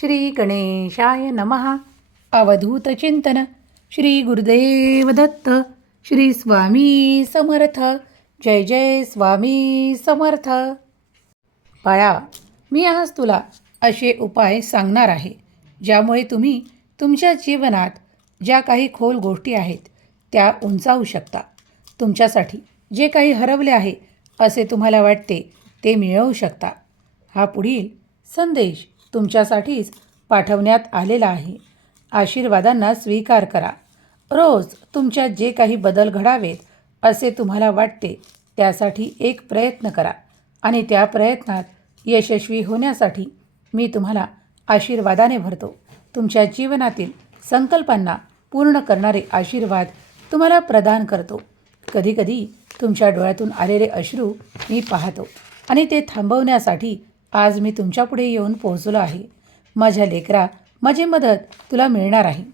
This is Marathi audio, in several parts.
श्री गणेशाय नमः। अवधूत चिंतन। श्री गुरुदेव दत्त। श्री स्वामी समर्थ। जय जय स्वामी समर्थ। बाळा मी आज तुला असे उपाय सांगणार आहे ज्यामुळे तुम्ही तुमच्या जीवनात ज्या काही खोल गोष्टी आहेत त्या उंचावू शकता. तुमच्यासाठी जे काही हरवले आहे असे तुम्हाला वाटते ते मिळवू शकता. हा पुढील संदेश तुमच्यासाठीच पाठवण्यात आलेला आहे. आशीर्वादांना स्वीकार करा. रोज तुमच्यात जे काही बदल घडावेत असे तुम्हाला वाटते त्यासाठी एक प्रयत्न करा आणि त्या प्रयत्नात यशस्वी होण्यासाठी मी तुम्हाला आशीर्वादाने भरतो. तुमच्या जीवनातील संकल्पांना पूर्ण करणारे आशीर्वाद तुम्हाला प्रदान करतो. कधीकधी तुमच्या डोळ्यातून आलेले अश्रू मी पाहतो आणि ते थांबवण्यासाठी आज मी तुमच्यापुढे येऊन पोहोचलो आहे. माझ्या लेकरा माझी मदत तुला मिळणार आहे.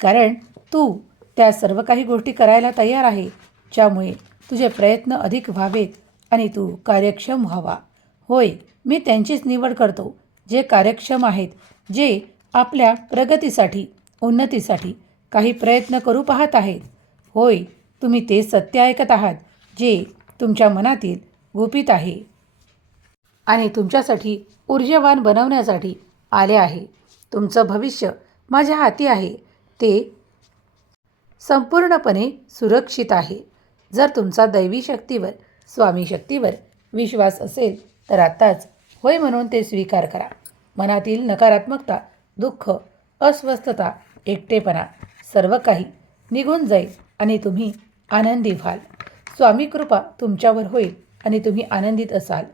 कारण तू त्या सर्व काही गोष्टी करायला तयार आहे ज्यामुळे तुझे प्रयत्न अधिक व्हावेत आणि तू कार्यक्षम व्हावा. होय मी त्यांचीच निवड करतो जे कार्यक्षम आहेत जे आपल्या प्रगतीसाठी उन्नतीसाठी काही प्रयत्न करू पाहत आहेत. होय तुम्ही ते सत्य ऐकत आहात जे तुमच्या मनातील गुपित आहे. आणि तुमच्यासाठी ऊर्जावान बनवण्यासाठी आले आहे. तुमचं भविष्य माझ्या हाती आहे. ते संपूर्णपणे सुरक्षित आहे. जर तुमचा दैवी शक्तीवर स्वामी शक्तीवर विश्वास असेल तर आत्ताच होय म्हणून ते स्वीकार करा. मनातील नकारात्मकता दुःख अस्वस्थता एकटेपणा सर्व काही निघून जाईल आणि तुम्ही आनंदी व्हाल. स्वामी कृपा तुमच्यावर होईल आणि तुम्ही आनंदित असाल.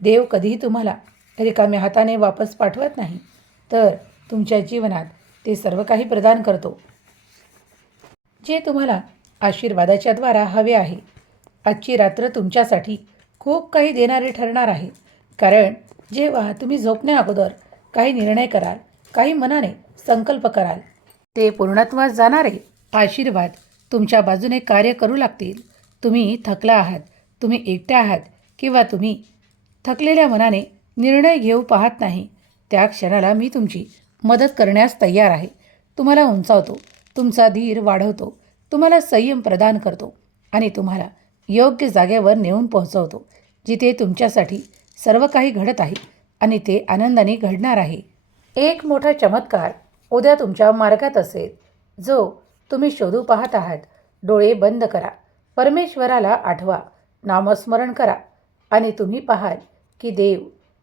देव कधीही तुम्हाला रिकाम्या हाताने वापस पाठवत नाही तर तुमच्या जीवनात ते सर्व काही प्रदान करतो. जे तुम्हाला आशीर्वादाच्या द्वारा हवे आहे आजची रात्र तुमच्यासाठी खूप काही देणारी ठरणार आहे. कारण जेव्हा तुम्ही झोपण्या अगोदर काही निर्णय कराल काही मनाने संकल्प कराल ते पूर्णत्वास जाणारे आशीर्वाद तुमच्या बाजूने कार्य करू लागतील. तुम्ही थकला आहात तुम्ही एकट्या आहात किंवा तुम्ही थकलेल्या मनाने निर्णय घेऊ पाहत नाही. त्या क्षणाला मी तुमची मदत करण्यास तयार आहे. तुम्हाला उंचावतो. तुमचा धीर वाढवतो. तुम्हाला संयम प्रदान करतो आणि तुम्हाला योग्य जागेवर नेऊन पोहोचवतो जिथे तुमच्यासाठी सर्व काही घडत आहे आणि ते आनंदाने घडणार आहे. एक मोठा चमत्कार उद्या तुमच्या मार्गात असेल. जो तुम्ही शोधू पाहत आहात डोळे बंद करा. परमेश्वराला आठवा. नामस्मरण करा आणि तुम्ही पाहाल की देव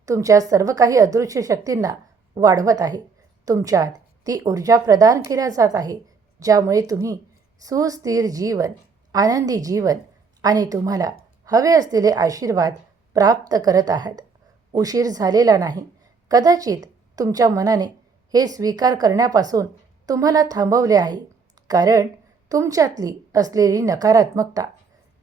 तुमच्या सर्व काही अदृश्य शक्तींना वाढवत आहे. तुमच्यात ती ऊर्जा प्रदान केल्या जात आहे ज्यामुळे तुम्ही सुस्थिर जीवन आनंदी जीवन आणि तुम्हाला हवे असलेले आशीर्वाद प्राप्त करत आहात. उशीर झालेला नाही. कदाचित तुमच्या मनाने हे स्वीकार करण्यापासून तुम्हाला थांबवले आहे कारण तुमच्यातली असलेली नकारात्मकता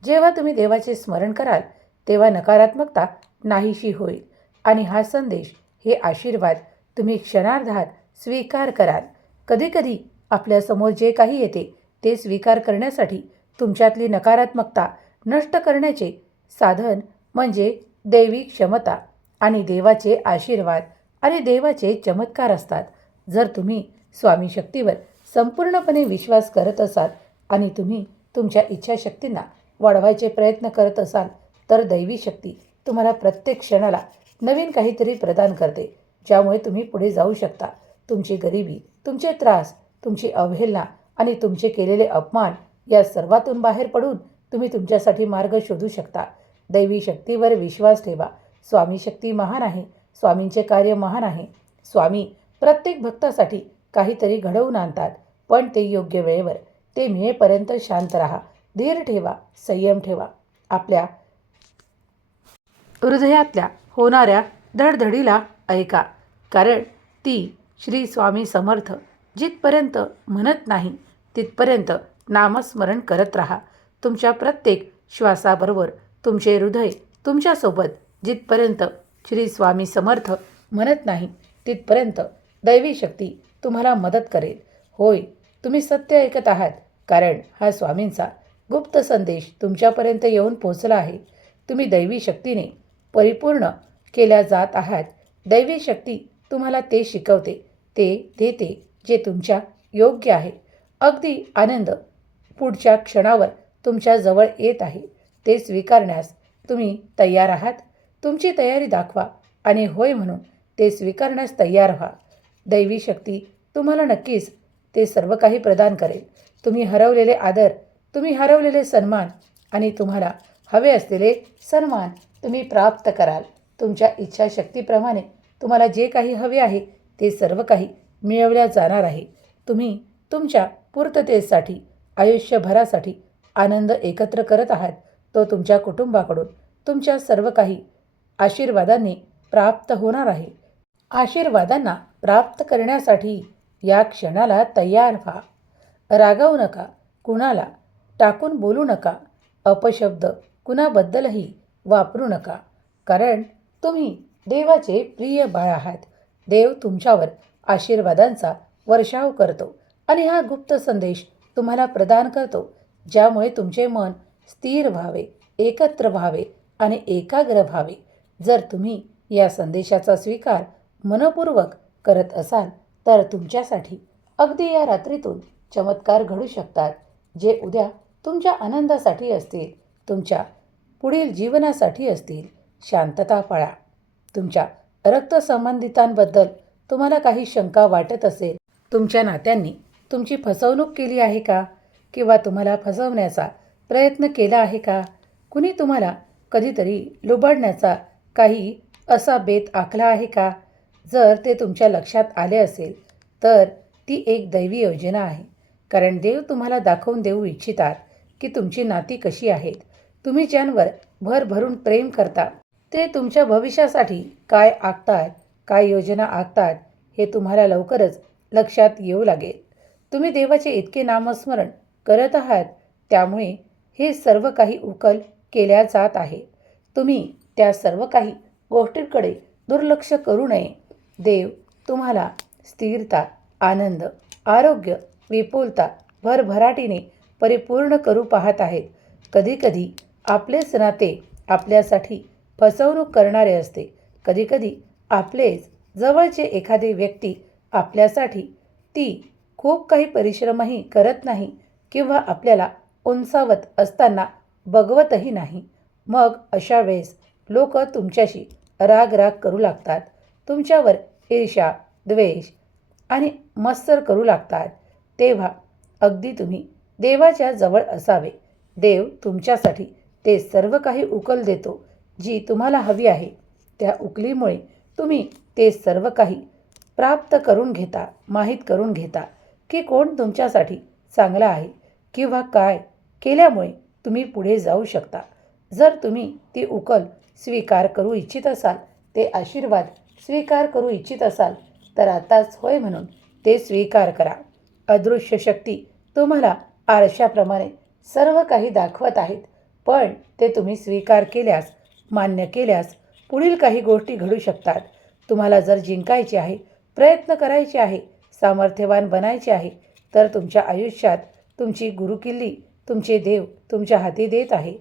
जेव्हा तुम्ही देवाचे स्मरण कराल तेव्हा नकारात्मकता नाहीशी होईल. आणि हा संदेश हे आशीर्वाद तुम्ही क्षणार्धात स्वीकार कराल. कधीकधी आपल्यासमोर जे काही येते ते स्वीकार करण्यासाठी तुमच्यातली नकारात्मकता नष्ट करण्याचे साधन म्हणजे दैवी क्षमता आणि देवाचे आशीर्वाद आणि देवाचे चमत्कार असतात. जर तुम्ही स्वामी शक्तीवर संपूर्णपणे विश्वास करत असाल आणि तुम्ही तुमच्या इच्छाशक्तींना वाढवायचे प्रयत्न करत असाल तर दैवी शक्ती तुम्हाला प्रत्येक क्षणाला नवीन काहीतरी प्रदान करते. ज्यामुळे तुम्ही पुढे जाऊ शकता. तुमची गरिबी तुमचे त्रास तुमची अवहेलना आणि तुमचे केलेले अपमान या सर्वातून बाहेर पडून तुम्ही तुमच्यासाठी मार्ग शोधू शकता. दैवी शक्तीवर विश्वास ठेवा. स्वामी शक्ती महान आहे. स्वामींचे कार्य महान आहे. स्वामी प्रत्येक भक्तासाठी काहीतरी घडवून आणतात. पण ते योग्य वेळेवर ते मिळेपर्यंत शांत राहा. धीर ठेवा. संयम ठेवा. आपल्या हृदयातल्या होणाऱ्या धडधडीला ऐका. कारण ती श्री स्वामी समर्थ जिथपर्यंत म्हणत नाही तिथपर्यंत नामस्मरण करत राहा. तुमच्या प्रत्येक श्वासाबरोबर तुमचे हृदय तुमच्यासोबत जिथपर्यंत श्री स्वामी समर्थ म्हणत नाही तिथपर्यंत दैवी शक्ती तुम्हाला मदत करेल. होय तुम्ही सत्य ऐकत आहात. कारण हा स्वामींचा गुप्त संदेश तुमच्यापर्यंत येऊन पोहोचला आहे. तुम्ही दैवी शक्तीने परिपूर्ण केल्या जात आहात. दैवी शक्ती तुम्हाला ते शिकवते. ते देते जे तुमच्या योग्य आहे. अगदी आनंद पुढच्या क्षणावर तुमच्या जवळ येत आहे. ते स्वीकारण्यास तुम्ही तयार आहात. तुमची तयारी दाखवा आणि होय म्हणून ते स्वीकारण्यास तयार व्हा. दैवी शक्ती तुम्हाला नक्कीच ते सर्व काही प्रदान करेल. तुम्ही हरवलेले आदर तुम्ही हरवलेले सन्मान आणि तुम्हाला हवे असलेले सन्मान तुम्ही प्राप्त कराल. तुमच्या इच्छाशक्तीप्रमाणे तुम्हाला जे काही हवे आहे ते सर्व काही मिळवल्या जाणार आहे. तुम्ही तुमच्या पूर्ततेसाठी आयुष्यभरासाठी आनंद एकत्र करत आहात. तो तुमच्या कुटुंबाकडून तुमच्या सर्व काही आशीर्वादांनी प्राप्त होणार आहे. आशीर्वादांना प्राप्त करण्यासाठी या क्षणाला तयार व्हा. रागावू नका कुणाला टाकून बोलू नका. अपशब्द कुणाबद्दलही वापरू नका. कारण तुम्ही देवाचे प्रिय बाळ आहात. देव तुमच्यावर आशीर्वादांचा वर्षाव करतो आणि हा गुप्त संदेश तुम्हाला प्रदान करतो. ज्यामुळे तुमचे मन स्थिर व्हावे एकत्र व्हावे आणि एकाग्र व्हावे. जर तुम्ही या संदेशाचा स्वीकार मनपूर्वक करत असाल तर तुमच्यासाठी अगदी या रात्रीतून चमत्कार घडू शकतात. जे उद्या तुमच्या आनंदासाठी असतील तुमच्या पुढील जीवनासाठी असतील. शांतता पाळा. तुमच्या रक्तसंबंधितांबद्दल तुम्हाला काही शंका वाटत असेल तुमच्या नात्यांनी तुमची फसवणूक केली आहे का? किंवा तुम्हाला फसवण्याचा प्रयत्न केला आहे का? कुणी तुम्हाला कधीतरी लुबाडण्याचा काही असा बेत आखला आहे का? जर ते तुमच्या लक्षात आले असेल तर ती एक दैवी योजना आहे. कारण देव तुम्हाला दाखवून देऊ इच्छितात की तुमची नाती कशी आहेत. तुम्ही ज्यांवर भर भरून प्रेम करता ते तुमच्या भविष्यासाठी काय आखतात काय योजना आखतात हे तुम्हाला लवकरच लक्षात येऊ लागेल. तुम्ही देवाचे इतके नामस्मरण करत आहात त्यामुळे हे सर्व काही उकल केल्या जात आहे. तुम्ही त्या सर्व काही गोष्टींकडे दुर्लक्ष करू नये. देव तुम्हाला स्थिरता आनंद आरोग्य विपुलता भरभराटीने परिपूर्ण करू पाहत आहेत. कधीकधी आपलेच नाते आपल्यासाठी फसवणूक करणारे असते. कधीकधी आपलेच जवळचे एखादी व्यक्ती आपल्यासाठी ती खूप काही परिश्रमही करत नाही किंवा आपल्याला उंचावत असताना बघवतही नाही. मग अशा वेळेस लोक तुमच्याशी राग राग करू लागतात. तुमच्यावर ईर्षा द्वेष आणि मत्सर करू लागतात. तेव्हा अगदी तुम्ही देवाच्या जवळ असावे. देव तुमच्यासाठी ते सर्व काही उकल देतो जी तुम्हाला हवी आहे. त्या उकलीमुळे तुम्ही ते सर्व काही प्राप्त करून घेता माहीत करून घेता की कोण तुमच्यासाठी चांगला आहे किंवा काय केल्यामुळे तुम्ही पुढे जाऊ शकता. जर तुम्ही ती उकल स्वीकार करू इच्छित असाल ते आशीर्वाद स्वीकार करू इच्छित असाल तर आताच होय म्हणून ते स्वीकार करा. अदृश्य शक्ती तुम्हाला आरशाप्रमाणे सर्व काही दाखवत आहेत पण ते तुम्ही स्वीकार केल्यास मान्य केल्यास पुढील काही गोष्टी घडू शकतात. तुम्हाला जर जिंकायचे आहे प्रयत्न करायचे आहे सामर्थ्यवान बनायचे आहे तर तुमच्या आयुष्यात तुमची गुरुकिल्ली तुमचे देव तुमच्या हाती देत आहे.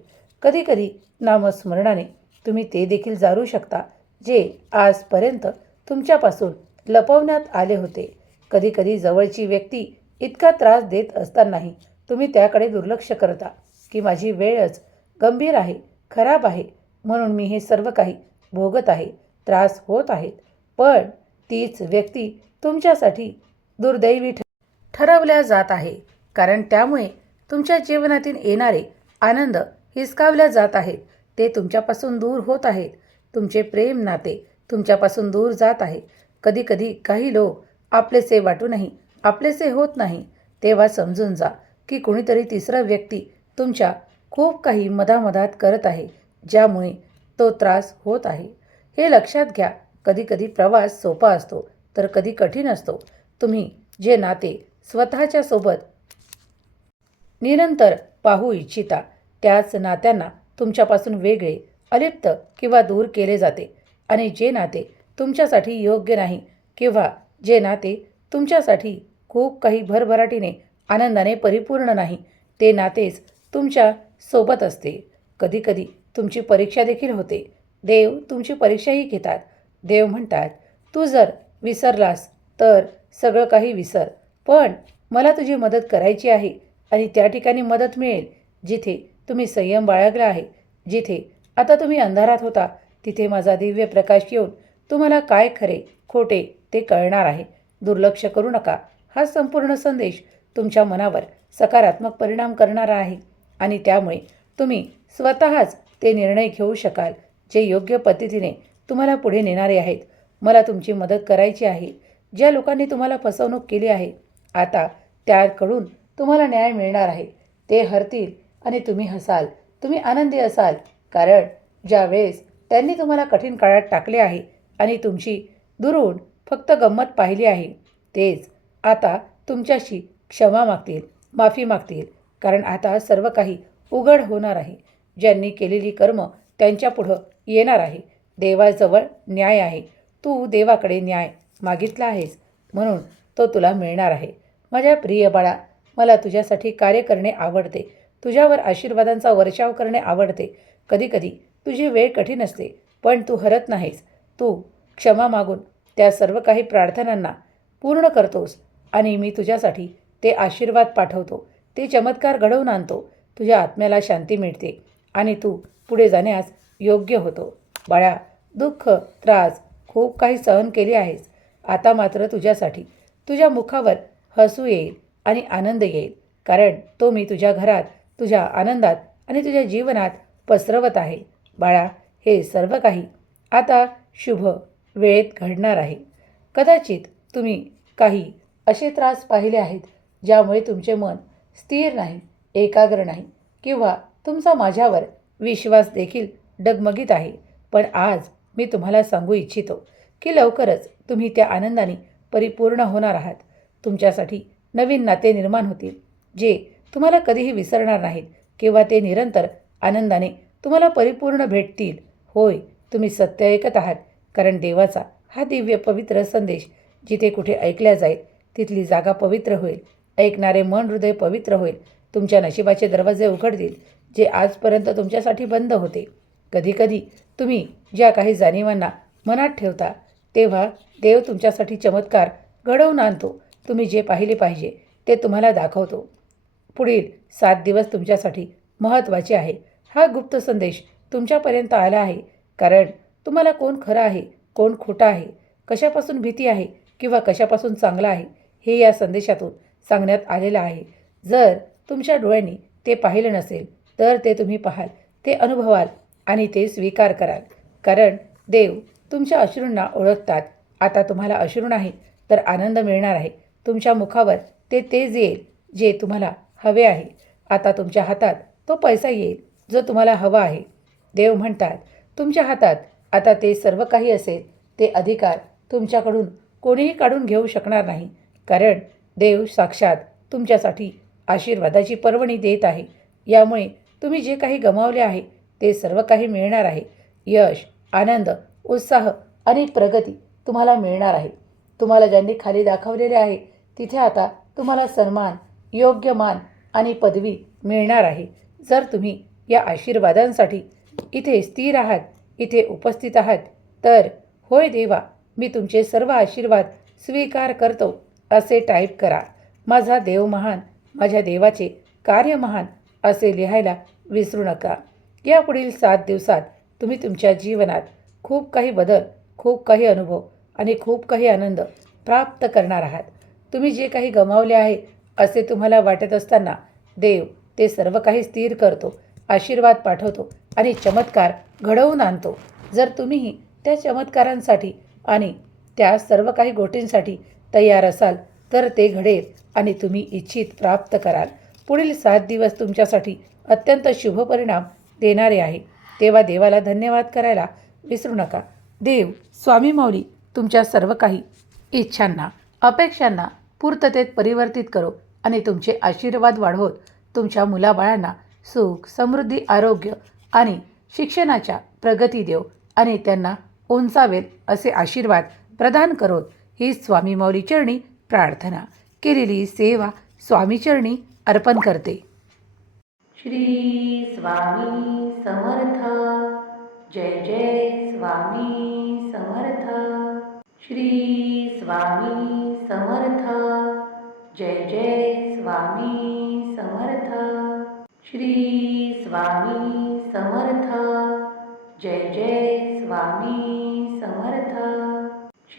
कधीकधी नामस्मरणाने तुम्ही ते देखील जाणू शकता जे आजपर्यंत तुमच्यापासून लपवण्यात आले होते. कधीकधी जवळची व्यक्ती इतका त्रास देत असतानाही तुम्ही त्याकडे दुर्लक्ष करता की माझी वेळच गंभीर आहे खराब आहे म्हणून मी हे सर्व काही भोगत आहे त्रास होत आहेत. पण तीच व्यक्ती तुमच्यासाठी दुर्दैवी ठरवल्या जात आहे. कारण त्यामुळे तुमच्या जीवनातील येणारे आनंद हिसकावल्या जात आहेत. ते तुमच्यापासून दूर होत आहेत. तुमचे प्रेम नाते तुमच्यापासून दूर जात आहे. कधीकधी काही लोक आपलेसे वाटूनही आपलेसे होत नाही. तेव्हा समजून जा की कुणीतरी तिसरा व्यक्ती तुमच्या खूप काही मधामधात करत आहे ज्यामुळे तो त्रास होत आहे. हे लक्षात घ्या कधीकधी प्रवास सोपा असतो तर कधी कठीण असतो. तुम्ही जे नाते स्वतःच्या सोबत निरंतर पाहू इच्छिता त्याच नात्यांना तुमच्यापासून वेगळे अलिप्त किंवा दूर केले जाते. आणि जे नाते तुमच्यासाठी योग्य नाही किंवा जे नाते तुमच्यासाठी खूप काही भरभराटीने आनंदाने परिपूर्ण नाही ते नातेच तुमच्या सोबत असते. कधीकधी तुमची परीक्षा देखील होते. देव तुमची परीक्षाही घेतात. देव म्हणतात तू जर विसरलास तर सगळं काही विसर. पण मला तुझी मदत करायची आहे आणि त्या ठिकाणी मदत मिळेल जिथे तुम्ही संयम बाळगला आहे. जिथे आता तुम्ही अंधारात होता तिथे माझा दिव्य प्रकाश येऊन तुम्हाला काय खरे खोटे ते कळणार आहे. दुर्लक्ष करू नका. हा संपूर्ण संदेश तुमच्या मनावर सकारात्मक परिणाम करणारा आहे. आणि त्यामुळे तुम्ही स्वतःच ते निर्णय घेऊ शकाल जे योग्य पद्धतीने तुम्हाला पुढे नेणारे आहेत. मला तुमची मदत करायची आहे. ज्या लोकांनी तुम्हाला फसवणूक केली आहे आता त्याकडून तुम्हाला न्याय मिळणार आहे. ते हरतील आणि तुम्ही हसाल. तुम्ही आनंदी असाल कारण ज्यावेळेस त्यांनी तुम्हाला कठीण काळात टाकले आहे आणि तुमची दुरून फक्त गंमत पाहिली आहे तेच आता तुमच्याशी क्षमा मागतील माफी मागतील. कारण आता सर्व काही उघड होणार आहे. ज्यांनी केलेली कर्म त्यांच्यापुढं येणार आहे. देवाजवळ न्याय आहे. तू देवाकडे न्याय मागितला आहेस. म्हणून तो तुला मिळणार आहे. माझ्या प्रिय बाळा मला तुझ्यासाठी कार्य करणे आवडते. तुझ्यावर आशीर्वादांचा वर्षाव करणे आवडते. कधीकधी तुझी वेळ कठीण असते पण तू हरत नाहीस. तू क्षमा मागून त्या सर्व काही प्रार्थनांना पूर्ण करतोस आणि मी तुझ्यासाठी ते आशीर्वाद पाठवतो. ते चमत्कार घडवून आणतो. तुझ्या आत्म्याला शांती मिळते आणि तू पुढे जाण्यास योग्य होतो. बाळा दुःख त्रास खूप काही सहन केले आहेस. आता मात्र तुझ्यासाठी तुझ्या मुखावर हसू येईल आणि आनंद येईल. कारण तो मी तुझ्या घरात तुझ्या आनंदात आणि तुझ्या जीवनात पसरवत आहे. बाळा हे सर्व काही आता शुभ वेळेत घडणार आहे. कदाचित तुम्ही काही असे त्रास पाहिले आहेत ज्यामुळे तुमचे मन स्थिर नाही एकाग्र नाही किंवा तुमचा माझ्यावर विश्वास देखील डगमगीत आहे. पण आज मी तुम्हाला सांगू इच्छितो की लवकरच तुम्ही त्या आनंदाने परिपूर्ण होणार आहात. तुमच्यासाठी नवीन नाते निर्माण होतील जे तुम्हाला कधीही विसरणार नाहीत किंवा ते निरंतर आनंदाने तुम्हाला परिपूर्ण भेटतील. होय तुम्ही सत्य ऐकत आहात कारण देवाचा हा दिव्य पवित्र संदेश जिथे कुठे ऐकल्या जाईल तिथली जागा पवित्र होईल. ऐकणारे मन हृदय पवित्र होईल. तुमच्या नशिबाचे दरवाजे उघडतील जे आजपर्यंत तुमच्यासाठी बंद होते. कधीकधी तुम्ही ज्या काही जाणीवांना मनात ठेवता तेव्हा देव तुमच्यासाठी चमत्कार घडवून आणतो. तुम्ही जे पाहिले पाहिजे ते तुम्हाला दाखवतो. पुढील सात दिवस तुमच्यासाठी महत्त्वाचे आहे. हा गुप्त संदेश तुमच्यापर्यंत आला आहे. कारण तुम्हाला कोण खरं आहे कोण खोटं आहे कशापासून भीती आहे किंवा कशापासून चांगलं आहे हे या संदेशातून सांगण्यात आलेलं आहे. जर तुमच्या डोळ्यांनी ते पाहिलं नसेल तर ते तुम्ही पाहाल ते अनुभवाल आणि ते स्वीकार कराल. कारण देव तुमच्या अश्रूंना ओळखतात. आता तुम्हाला अश्रू नाही तर आनंद मिळणार आहे. तुमच्या मुखावर ते तेज येईल जे तुम्हाला हवे आहे. आता तुमच्या हातात तो पैसा येईल जो तुम्हाला हवा आहे. देव म्हणतात तुमच्या हातात आता ते सर्व काही असेल ते अधिकार तुमच्याकडून कोणीही काढून घेऊ शकणार नाही. कारण देव साक्षात तुमच्यासाठी आशीर्वादाची पर्वणी देत आहे. यामुळे तुम्ही जे काही गमावले आहे ते सर्व काही मिळणार आहे. यश आनंद उत्साह आणि प्रगती तुम्हाला मिळणार आहे. तुम्हाला ज्यांनी खाली दाखवलेले आहे तिथे आता तुम्हाला सन्मान योग्य मान आणि पदवी मिळणार आहे. जर तुम्ही या आशीर्वादांसाठी इथे स्थिर आहात इथे उपस्थित आहात तर होय देवा मी तुमचे सर्व आशीर्वाद स्वीकार करतो. असे टाईप करा. माझा देव महान माझ्या देवाचे कार्य महान असे लिहायला विसरू नका. यापुढील सात दिवसात तुम्ही तुमच्या जीवनात खूप काही बदल खूप काही अनुभव आणि खूप काही आनंद प्राप्त करणार आहात. तुम्ही जे काही गमावले आहे असे तुम्हाला वाटत असताना देव ते सर्व काही स्थिर करतो आशीर्वाद पाठवतो आणि चमत्कार घडवून आणतो. जर तुम्हीही त्या चमत्कारांसाठी आणि त्या सर्व काही गोष्टींसाठी तयार असाल तर ते घडेल आणि तुम्ही इच्छित प्राप्त कराल. पुढील सात दिवस तुमच्यासाठी अत्यंत शुभ परिणाम देणारे आहे. तेव्हा देवाला धन्यवाद करायला विसरू नका. देव स्वामी मौली तुमच्या सर्व काही इच्छांना अपेक्षांना पूर्ततेत परिवर्तित करो आणि तुमचे आशीर्वाद वाढवत. तुमच्या मुलाबाळांना सुख समृद्धी आरोग्य आणि शिक्षणाच्या प्रगती देव आणि त्यांना उंचावेल असे आशीर्वाद प्रदान करोत. ही स्वामी मौलीचरणी चरणी प्रार्थना. केलेली सेवा स्वामीचरणी अर्पण करते. श्री स्वामी समर्थ. जय जय स्वामी समर्थ. श्री स्वामी समर्थ. जय जय स्वामी समर्थ. श्री स्वामी समर्थ. जय जय स्वामी